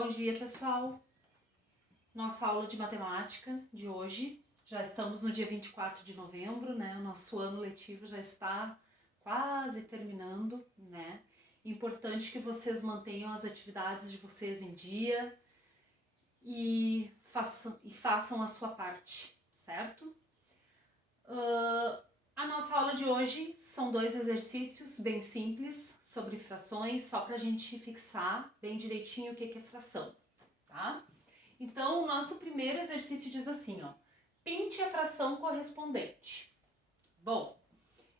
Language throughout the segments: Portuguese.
Bom dia, pessoal! Nossa aula de matemática de hoje, já estamos no dia 24 de novembro, né? O nosso ano letivo já está quase terminando, né? Importante que vocês mantenham as atividades de vocês em dia e façam a sua parte, certo? A nossa aula de hoje são 2 exercícios bem simples sobre frações, só para a gente fixar bem direitinho o que é fração, tá? Então, o nosso primeiro exercício diz assim, ó, pinte a fração correspondente. Bom,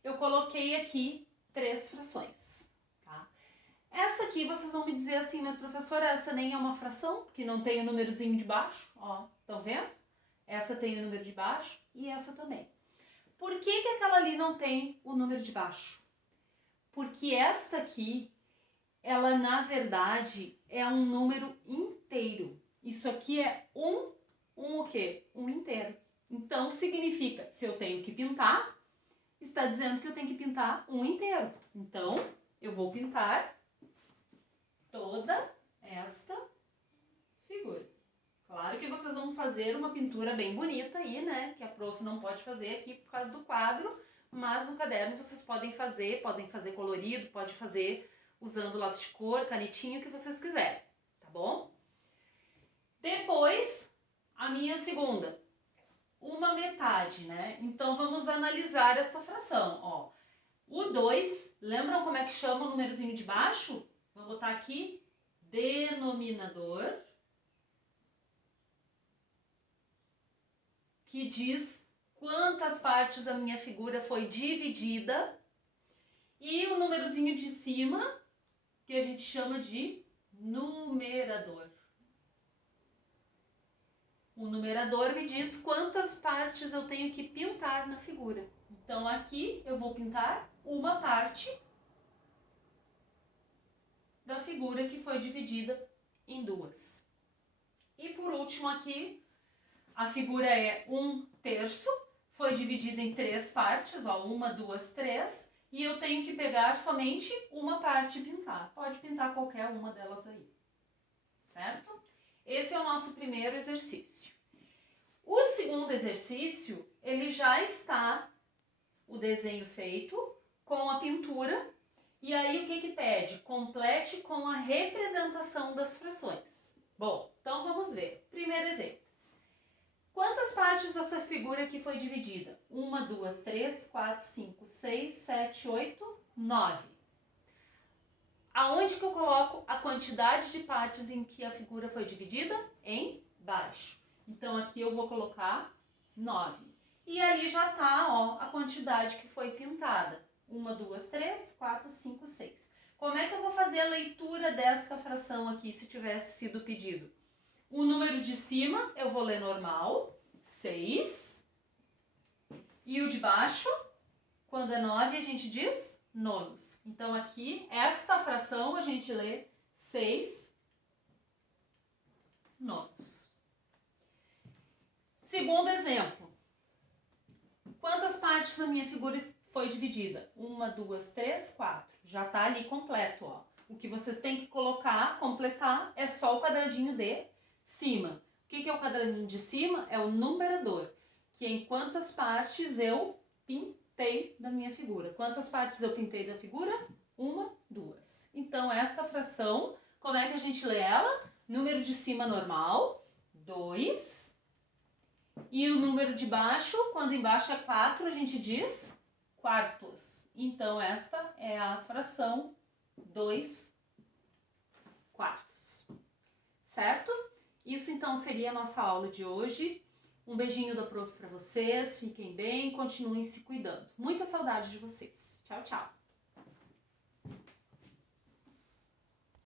eu coloquei aqui 3 frações, tá? Essa aqui vocês vão me dizer assim, mas professora, essa nem é uma fração, porque não tem o númerozinho de baixo, ó, estão vendo? Essa tem o número de baixo e essa também. Por que aquela ali não tem o número de baixo? Porque esta aqui, ela na verdade é um número inteiro. Isso aqui é o quê? Um inteiro. Então significa, se eu tenho que pintar, está dizendo que eu tenho que pintar um inteiro. Então eu vou pintar toda esta figura. Claro que vocês vão fazer uma pintura bem bonita aí, né? Que a prof não pode fazer aqui por causa do quadro, mas no caderno vocês podem fazer colorido, pode fazer usando lápis de cor, canetinho, o que vocês quiserem, tá bom? Depois, a minha segunda, uma metade, né? Então vamos analisar esta fração, ó. O 2, lembram como é que chama o númerozinho de baixo? Vou botar aqui, denominador, que diz quantas partes a minha figura foi dividida, e o númerozinho de cima, que a gente chama de numerador. O numerador me diz quantas partes eu tenho que pintar na figura. Então aqui eu vou pintar uma parte da figura que foi dividida em 2. E por último aqui, a figura é 1/3, foi dividida em 3 partes, ó, 1, 2, 3, e eu tenho que pegar somente uma parte e pintar. Pode pintar qualquer uma delas aí, certo? Esse é o nosso primeiro exercício. O segundo exercício, ele já está o desenho feito com a pintura, e aí o que pede? Complete com a representação das frações. Bom, então vamos ver. Primeiro exemplo. Quantas partes essa figura aqui foi dividida? 1, 2, 3, 4, 5, 6, 7, 8, 9. Aonde que eu coloco a quantidade de partes em que a figura foi dividida? Embaixo. Então aqui eu vou colocar 9. E ali já está, ó, a quantidade que foi pintada. 1, 2, 3, 4, 5, 6. Como é que eu vou fazer a leitura dessa fração aqui se tivesse sido pedido? O número de cima eu vou ler normal, 6. E o de baixo, quando é 9, a gente diz nonos. Então aqui, esta fração a gente lê 6 nonos. Segundo exemplo. Quantas partes a minha figura foi dividida? 1, 2, 3, 4. Já está ali completo, ó. O que vocês têm que colocar, completar, é só o quadradinho de cima. O que é o quadradinho de cima? É o numerador, que é em quantas partes eu pintei da minha figura. Quantas partes eu pintei da figura? 1, 2. Então, esta fração, como é que a gente lê ela? Número de cima normal, 2. E o número de baixo, quando embaixo é 4, a gente diz quartos. Então, esta é a fração 2 quartos. Certo? Isso então seria a nossa aula de hoje. Um beijinho da prof para vocês, fiquem bem, continuem se cuidando. Muita saudade de vocês. Tchau, tchau!